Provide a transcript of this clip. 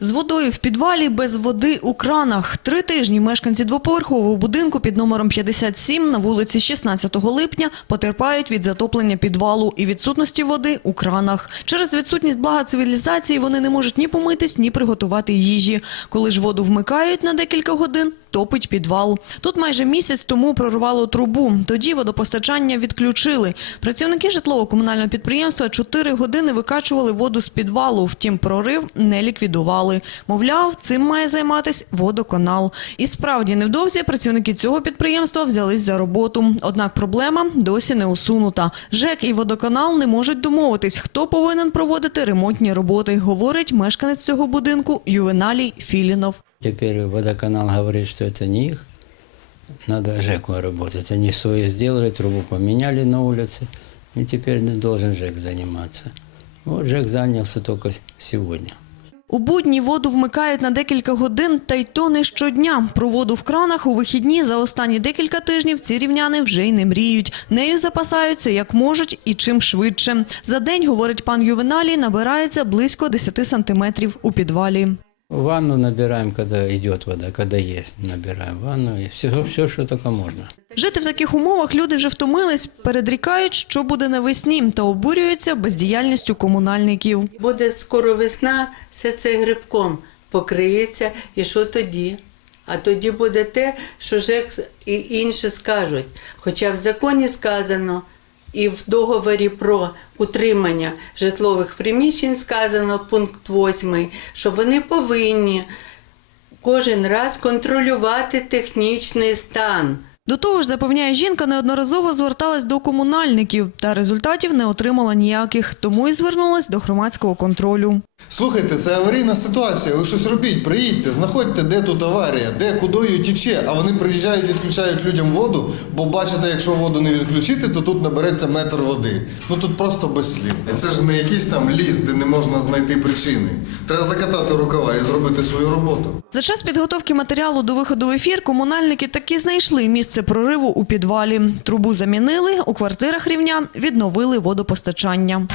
З водою в підвалі без води у кранах. Три тижні мешканці двоповерхового будинку під номером 57 на вулиці 16 липня потерпають від затоплення підвалу і відсутності води у кранах. Через відсутність блага цивілізації вони не можуть ні помитись, ні приготувати їжі. Коли ж воду вмикають на декілька годин, топить підвал. Тут майже місяць тому прорвало трубу. Тоді водопостачання відключили. Працівники житлово-комунального підприємства чотири години викачували воду з підвалу. Втім, прорив не ліквідували Мовляв, цим має займатися водоканал. І справді невдовзі працівники цього підприємства взялись за роботу. Однак проблема досі не усунута. ЖЕК і водоканал не можуть домовитись, хто повинен проводити ремонтні роботи, говорить мешканець цього будинку Ювеналій Філінов. Теперь водоканал говорит, что это не их. Надо ЖЭКу работать. Они свое сделали, трубу поменяли на улице. И теперь не должен ЖЭК заниматься. Вот ЖЭК занялся только с- сегодня. У будні воду вмикають на декілька годин, та й то не щодня. Про воду в кранах у вихідні за останні декілька тижнів ці рівняни вже й не мріють. Нею запасаються як можуть і чим швидше. За день, говорить пан Ювеналій, набирається близько 10 сантиметрів у підвалі. Ванну набираем, когда идет вода, когда есть, набираем ванну. И все, все, что только можно. Жити в таких умовах люди вже втомились, передрікають, що буде навесні, та обурюються бездіяльністю комунальників. Буде скоро весна, все це грибком покриється, і що тоді? А тоді буде те, що ЖЕК і інші скажуть. Хоча в законі сказано, і в договорі про утримання житлових приміщень сказано, пункт 8, що вони повинні кожен раз контролювати технічний стан. До того ж, запевняє жінка, неодноразово зверталась до комунальників та результатів не отримала ніяких, тому і звернулась до громадського контролю. Слухайте, це аварійна ситуація. Ви щось робіть, приїдьте, знаходьте, де тут аварія, де кудою тіче. А вони приїжджають, відключають людям воду, бо бачите, якщо воду не відключити, то тут набереться метр води. Ну тут просто без слів. Це ж не якийсь там ліс, де не можна знайти причини. Треба закатати рукава і зробити свою роботу. За час підготовки матеріалу до виходу в ефір комунальники таки знайшли місце прориву у підвалі. Трубу замінили, у квартирах рівнян відновили водопостачання.